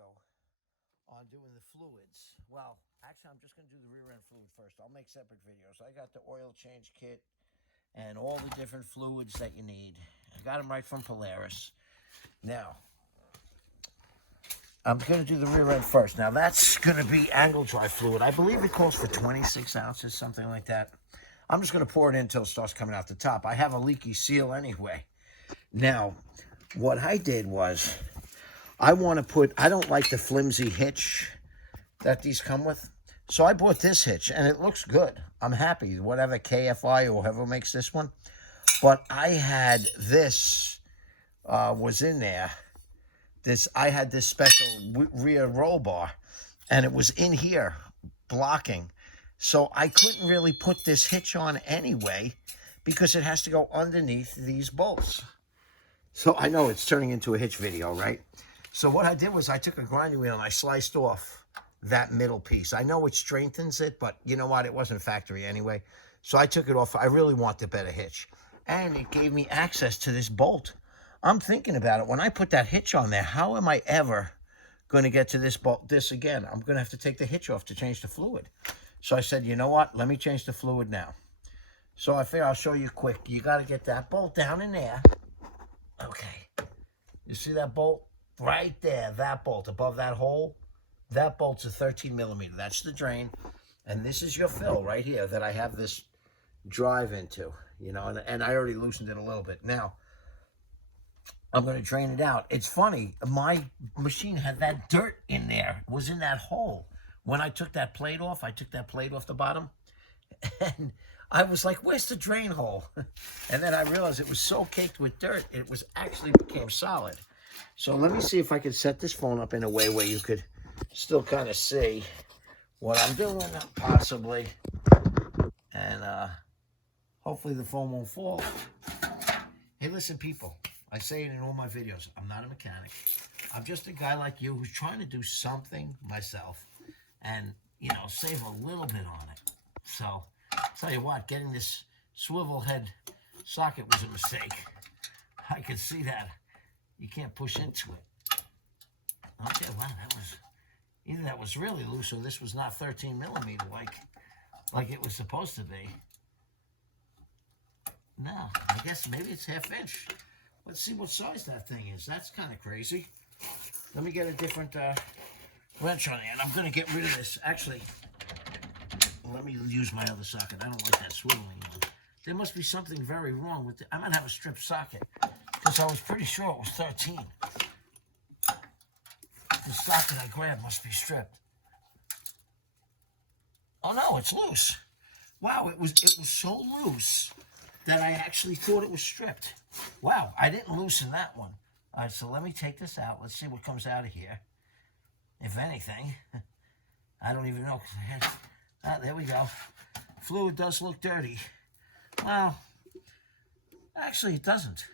video on doing the fluids. Well, actually, I'm just going to do the rear end fluid first. I'll make separate videos. I got the oil change kit and all the different fluids that you need. I got them right from Polaris. Now, I'm going to do the rear end first. Now, that's going to be angle drive fluid. I believe it calls for 26 ounces, something like that. I'm just going to pour it in until it starts coming out the top. I have a leaky seal anyway. Now, what I did was, I don't like the flimsy hitch that these come with. So I bought this hitch, and it looks good. I'm happy, whatever KFI or whoever makes this one. But I had this, was in there. I had this special rear roll bar, and it was in here blocking. So I couldn't really put this hitch on anyway because it has to go underneath these bolts. So I know it's turning into a hitch video, right? So what I did was I took a grinding wheel and I sliced off that middle piece. I know it strengthens it, but you know what? It wasn't factory anyway. So I took it off. I really want the better hitch. And it gave me access to this bolt. I'm thinking about it. When I put that hitch on there, how am I ever going to get to this bolt? This again, I'm going to have to take the hitch off to change the fluid. So I said, you know what? Let me change the fluid now. So I figure I'll show you quick. You got to get that bolt down in there. Okay. You see that bolt? Right there, that bolt above that hole. That bolt's a 13 millimeter. That's the drain. And this is your fill right here that I have this drive into, you know, and I already loosened it a little bit. Now, I'm going to drain it out. It's funny, my machine had that dirt in there. It was in that hole. When I took that plate off, the bottom, and I was like, where's the drain hole? And then I realized it was so caked with dirt, it was actually became solid. So let me see if I can set this phone up in a way where you could still kind of see what I'm doing, possibly. And hopefully the phone won't fall. Hey, listen, people. I say it in all my videos. I'm not a mechanic. I'm just a guy like you who's trying to do something myself and, you know, save a little bit on it. So, I'll tell you what, getting this swivel head socket was a mistake. I could see that. You can't push into it. Okay, wow, either that was really loose or this was not 13 millimeter like it was supposed to be. No, I guess maybe it's half inch. Let's see what size that thing is. That's kind of crazy. Let me get a different wrench on there, and I'm going to get rid of this. Actually, let me use my other socket. I don't like that swivel anymore. There must be something very wrong with it. I might have a stripped socket because I was pretty sure it was 13. The socket I grabbed must be stripped. Oh no, it's loose. Wow, it was so loose that I actually thought it was stripped. Wow, I didn't loosen that one. All right, so let me take this out. Let's see what comes out of here. If anything, I don't even know. There we go. Fluid does look dirty. Well, actually it doesn't.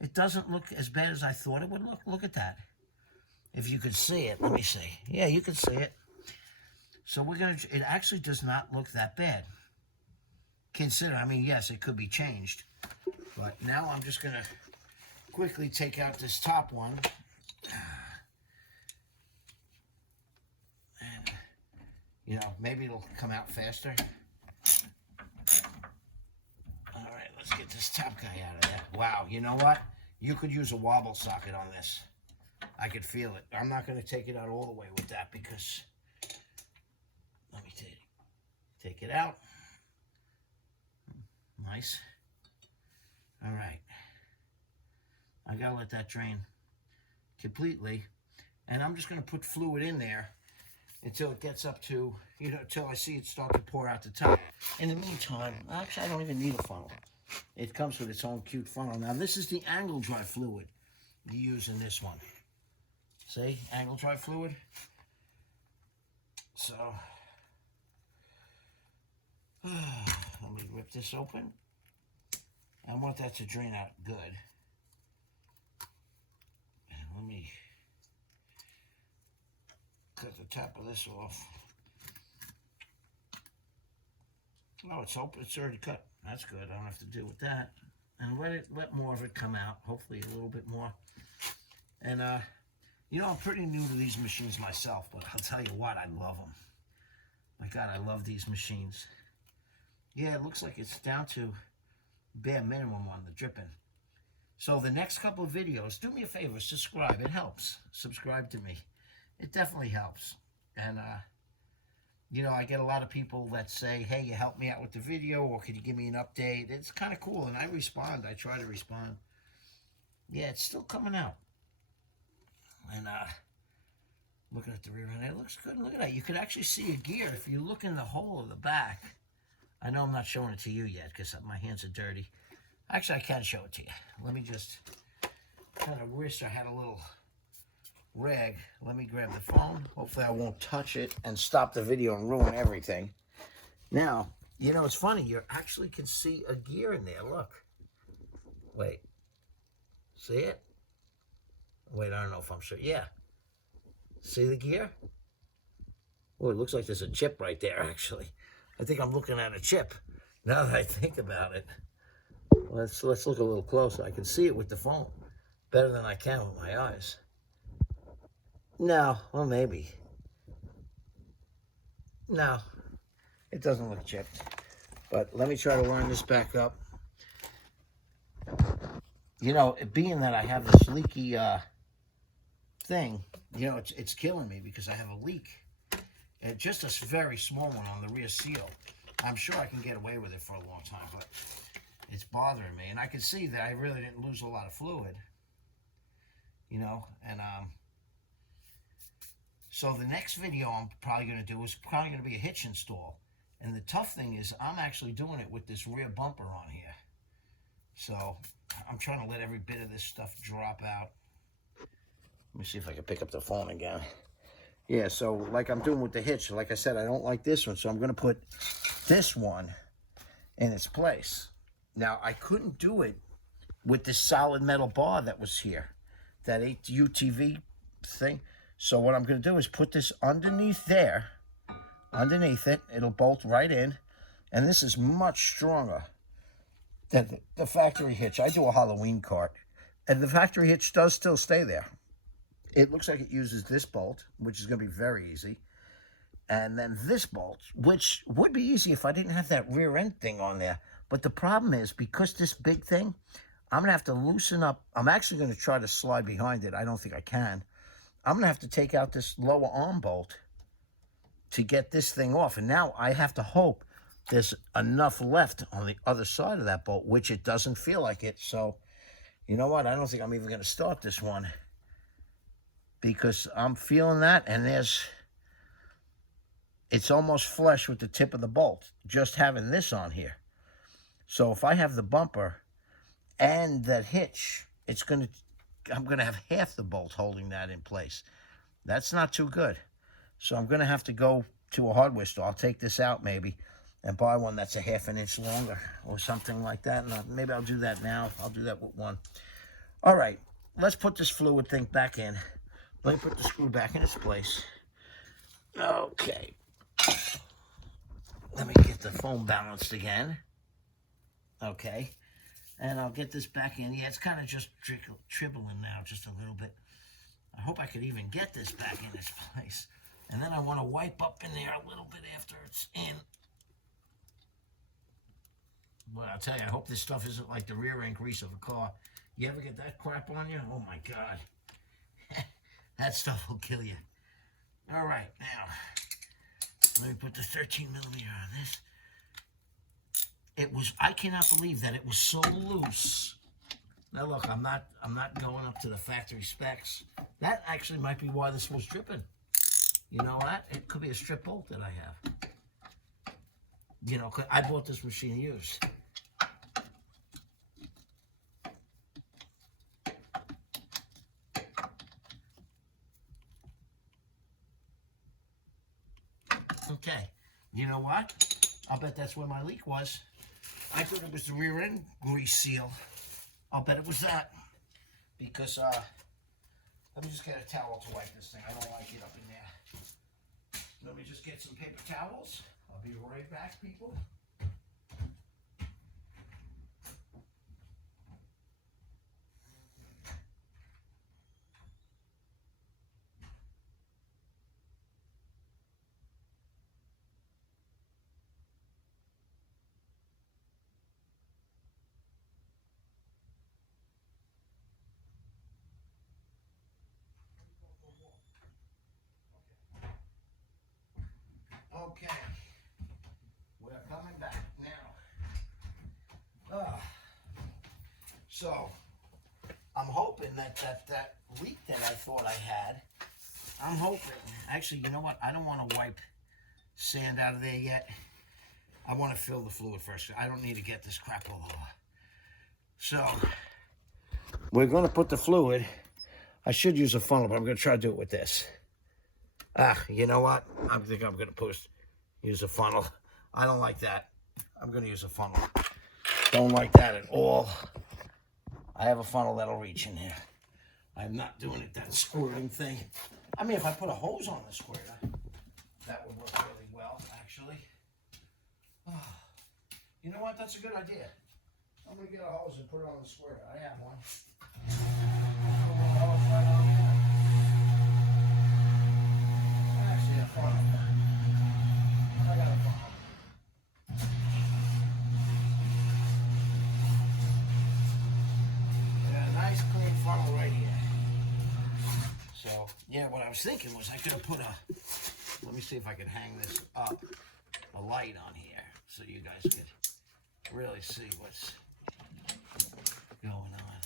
It doesn't look as bad as I thought it would look. Look at that. If you could see it, let me see. Yeah, you can see it. So it actually does not look that bad. Consider, I mean, yes, it could be changed. But now I'm just going to quickly take out this top one. And, you know, maybe it'll come out faster. All right, let's get this top guy out of there. Wow, you know what? You could use a wobble socket on this. I could feel it. I'm not going to take it out all the way with that because, let me take it out. Nice. All right. I got to let that drain completely. And I'm just going to put fluid in there until it gets up to, you know, until I see it start to pour out the top. In the meantime, actually, I don't even need a funnel. It comes with its own cute funnel. Now, this is the angle drive fluid you use in this one. See? Angle drive fluid. So, let me rip this open. I want that to drain out good. And let me cut the top of this off. Oh, it's open. It's already cut. That's good. I don't have to deal with that. And let more of it come out. Hopefully a little bit more. And You know, I'm pretty new to these machines myself, but I'll tell you what, I love them. My God, I love these machines. Yeah, it looks like it's down to bare minimum on the dripping. So the next couple of videos, do me a favor, subscribe. It helps. Subscribe to me. It definitely helps. And, you know, I get a lot of people that say, hey, you help me out with the video, or could you give me an update? It's kind of cool, and I respond. I try to respond. Yeah, it's still coming out. And looking at the rear end, it looks good. Look at that. You could actually see a gear if you look in the hole of the back. I know I'm not showing it to you yet because my hands are dirty. Actually, I can show it to you. Let me just kind of wish I had a little rag. Let me grab the phone. Hopefully I won't touch it and stop the video and ruin everything. Now, you know, it's funny. You actually can see a gear in there. Look. Wait. See it? Wait, I don't know if I'm sure. Yeah. See the gear? Oh, it looks like there's a chip right there, actually. I think I'm looking at a chip now that I think about it. Let's look a little closer. I can see it with the phone better than I can with my eyes. No, well, maybe. No, it doesn't look chipped. But let me try to line this back up. You know, being that I have this leaky thing, you know, it's killing me because I have a leak. And just a very small one on the rear seal. I'm sure I can get away with it for a long time, but it's bothering me. And I can see that I really didn't lose a lot of fluid, you know. And so the next video I'm probably going to do is probably going to be a hitch install. And the tough thing is I'm actually doing it with this rear bumper on here. So I'm trying to let every bit of this stuff drop out. Let me see if I can pick up the phone again. Yeah, so like I'm doing with the hitch, like I said, I don't like this one, so I'm going to put this one in its place. Now, I couldn't do it with this solid metal bar that was here, that UTV thing. So what I'm going to do is put this underneath there, underneath it. It'll bolt right in, and this is much stronger than the factory hitch. I do a Halloween cart, and the factory hitch does still stay there. It looks like it uses this bolt, which is going to be very easy. And then this bolt, which would be easy if I didn't have that rear end thing on there. But the problem is, because this big thing, I'm going to have to loosen up. I'm actually going to try to slide behind it. I don't think I can. I'm going to have to take out this lower arm bolt to get this thing off. And now I have to hope there's enough left on the other side of that bolt, which it doesn't feel like it. So, you know what? I don't think I'm even going to start this one, because I'm feeling that, and it's almost flush with the tip of the bolt, just having this on here. So if I have the bumper and that hitch, I'm gonna have half the bolt holding that in place. That's not too good. So I'm gonna have to go to a hardware store. I'll take this out maybe and buy one that's a ½ an inch longer or something like that. And maybe I'll do that now. I'll do that with one. All right, let's put this fluid thing back in. Let me put the screw back in its place. Okay. Let me get the phone balanced again. Okay. And I'll get this back in. Yeah, it's kind of just dribbling now, just a little bit. I hope I could even get this back in its place. And then I want to wipe up in there a little bit after it's in. But I'll tell you, I hope this stuff isn't like the rear end grease of a car. You ever get that crap on you? Oh my God. That stuff will kill you. All right, now, let me put the 13mm on this. I cannot believe that it was so loose. Now look, I'm not going up to the factory specs. That actually might be why this was dripping. You know what? It could be a strip bolt that I have. You know, I bought this machine used. Okay, you know what? I'll bet that's where my leak was. I thought it was the rear end grease seal. I'll bet it was that. Because, let me just get a towel to wipe this thing. I don't like it up in there. Let me just get some paper towels. I'll be right back, people. So I'm hoping that leak that I thought I had, I'm hoping, actually, you know what? I don't want to wipe sand out of there yet. I want to fill the fluid first. I don't need to get this crap all over. So we're going to put the fluid. I should use a funnel, but I'm going to try to do it with this. You know what? I think I'm going to use a funnel. I don't like that. I'm going to use a funnel. Don't like that at all. I have a funnel that'll reach in here. I'm not doing it that squirting thing. I mean, if I put a hose on the squirter, that would work really well, actually. You know what? That's a good idea. I'm going to get a hose and put it on the squirter. I have one. Actually, a funnel. I got a funnel. Nice clean funnel right here. So, yeah, what I was thinking was I could have put let me see if I can hang this up, a light on here, so you guys could really see what's going on.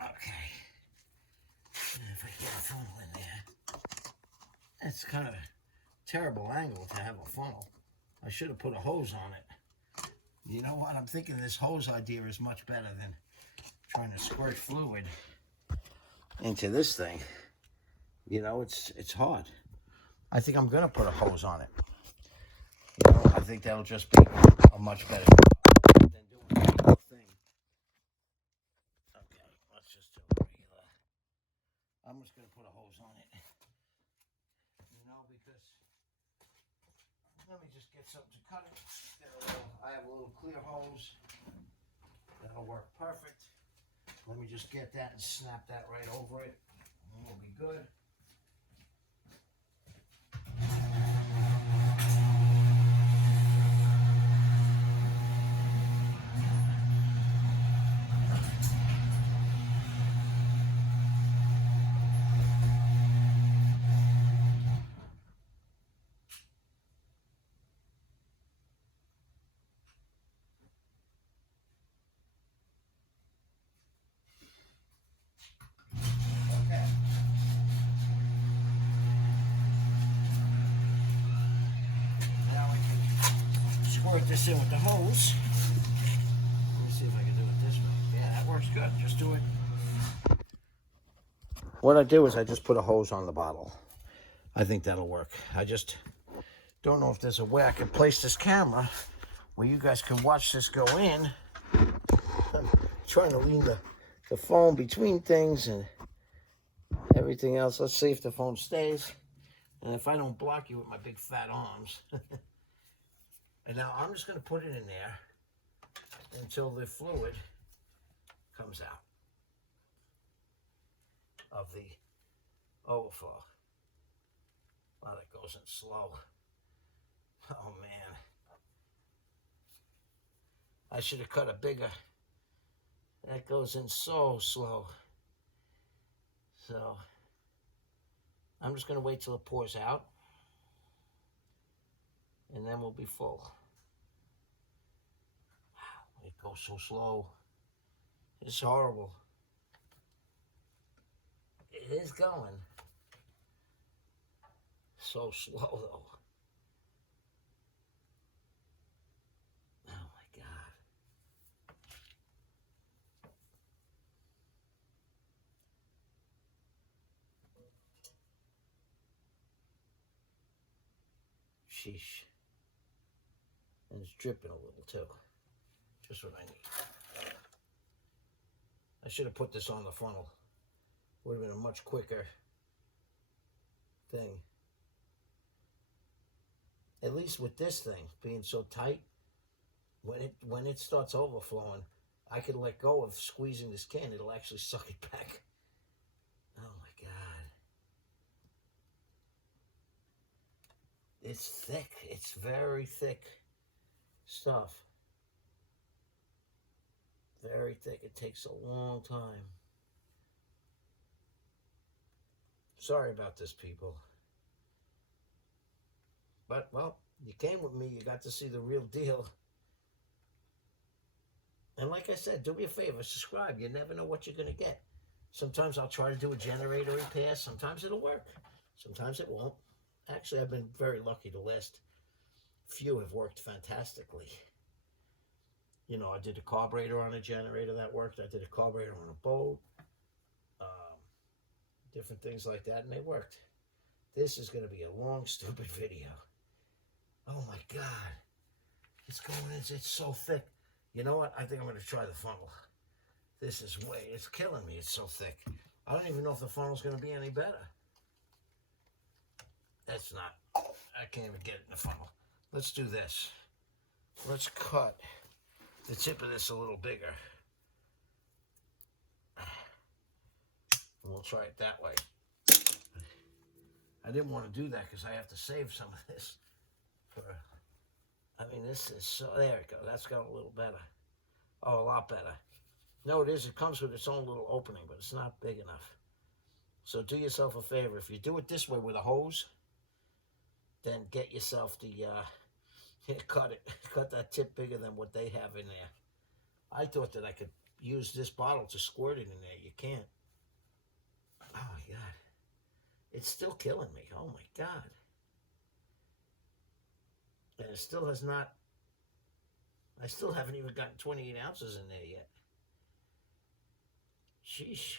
Okay. And if I get a funnel in there, it's kind of a terrible angle to have a funnel. I should have put a hose on it. You know what? I'm thinking this hose idea is much better than trying to squirt fluid into this thing. You know, it's hard. I think I'm gonna put a hose on it. You know, I think that'll just be a much better job than doing the whole thing. Okay, let's just do it regular. I'm just gonna put a hose on it. You know, because let me just get something to cut it. I have a little clear hose. That'll work perfect. Let me just get that and snap that right over it, and we'll be good. Squirt this in with the hose. Let me see if I can do it this way. Yeah, that works good. Just do it. What I do is I just put a hose on the bottle. I think that'll work. I just don't know if there's a way I can place this camera where you guys can watch this go in. I'm trying to lean the phone between things and everything else. Let's see if the phone stays. And if I don't block you with my big fat arms. And now I'm just going to put it in there until the fluid comes out of the overflow. Wow, that goes in slow. Oh, man. I should have cut a bigger. That goes in so slow. So I'm just going to wait till it pours out. And then we'll be full. Wow, it goes so slow. It's horrible. It is going so slow, though. Oh, my God. Sheesh. And it's dripping a little too. Just what I need. I should have put this on the funnel. Would have been a much quicker thing. At least with this thing being so tight, when it starts overflowing, I can let go of squeezing this can. It'll actually suck it back. Oh my God. It's thick. It's very thick stuff. Very thick. It takes a long time. Sorry about this, people. But, well, you came with me. You got to see the real deal. And like I said, do me a favor, subscribe. You never know what you're going to get. Sometimes I'll try to do a generator repair. Sometimes it'll work. Sometimes it won't. Actually, I've been very lucky. The last few have worked fantastically. You know, I did a carburetor on a generator that worked. I did a carburetor on a boat. Different things like that, and they worked. This is going to be a long, stupid video. Oh my God. It's going in, it's so thick. You know what? I think I'm going to try the funnel. This is it's killing me. It's so thick. I don't even know if the funnel's going to be any better. That's not, I can't even get it in the funnel. Let's do this. Let's cut the tip of this a little bigger. We'll try it that way. I didn't want to do that because I have to save some of this. I mean, this is so, there it goes. That's got a little better. Oh, a lot better. No, it is. It comes with its own little opening, but it's not big enough. So do yourself a favor. If you do it this way with a hose, then get yourself the, cut it. Cut that tip bigger than what they have in there. I thought that I could use this bottle to squirt it in there. You can't. Oh, my God. It's still killing me. Oh, my God. And it still has not, I still haven't even gotten 28 ounces in there yet. Sheesh.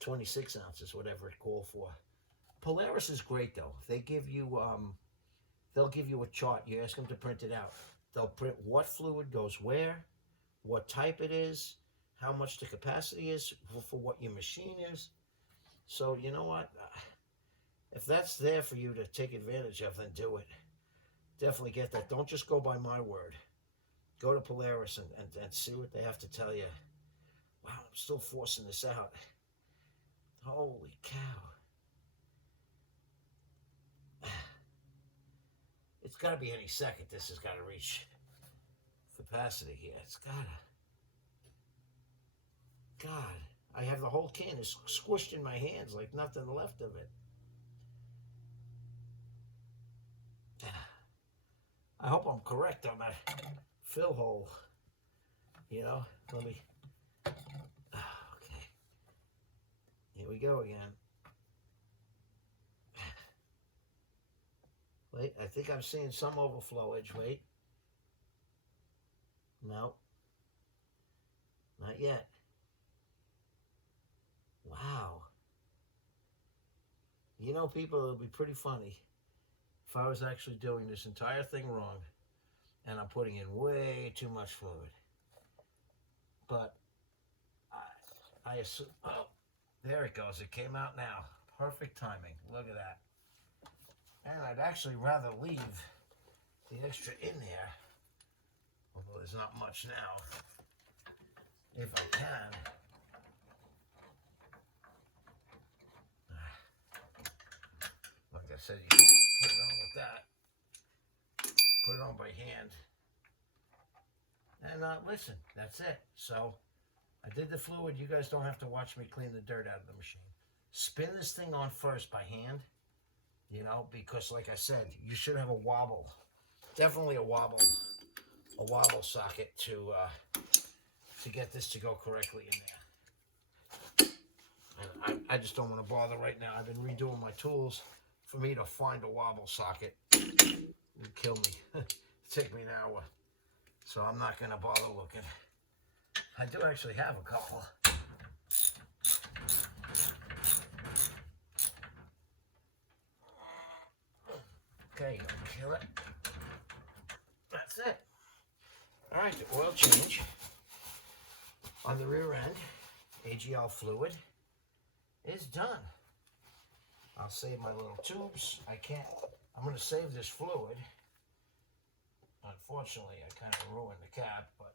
26 ounces, whatever it called for. Polaris is great, though. They give you, they'll give you a chart. You ask them to print it out. They'll print what fluid goes where, what type it is, how much the capacity is for what your machine is. So, you know what? If that's there for you to take advantage of, then do it. Definitely get that. Don't just go by my word. Go to Polaris and see what they have to tell you. Wow, I'm still forcing this out. Holy cow. It's got to be any second. This has got to reach capacity here. It's got to. God, I have the whole can is squished in my hands like nothing left of it. I hope I'm correct on that fill hole. You know, let me. Okay. Here we go again. Wait, I think I'm seeing some overflowage. Wait. No. Not yet. Wow. You know, people, it would be pretty funny if I was actually doing this entire thing wrong and I'm putting in way too much fluid. But I assume, oh, there it goes. It came out now. Perfect timing. Look at that. And I'd actually rather leave the extra in there, although there's not much now, if I can. Like I said, you can put it on with that. Put it on by hand. And listen, that's it. So I did the fluid. You guys don't have to watch me clean the dirt out of the machine. Spin this thing on first by hand, you know, because like I said, you should have a wobble. Definitely a wobble socket to get this to go correctly in there. And I just don't want to bother right now. I've been redoing my tools. For me to find a wobble socket would kill me. It'd take me an hour. So I'm not going to bother looking. I do actually have a couple. Okay, kill it. That's it. All right, the oil change on the rear end, AGL fluid, is done. I'll save my little tubes. I'm going to save this fluid. Unfortunately, I kind of ruined the cap, but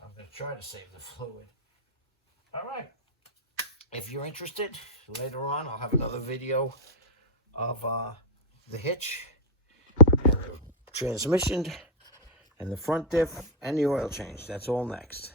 I'm going to try to save the fluid. All right. If you're interested, later on, I'll have another video of the hitch, and the transmission, and the front diff, and the oil change. That's all next.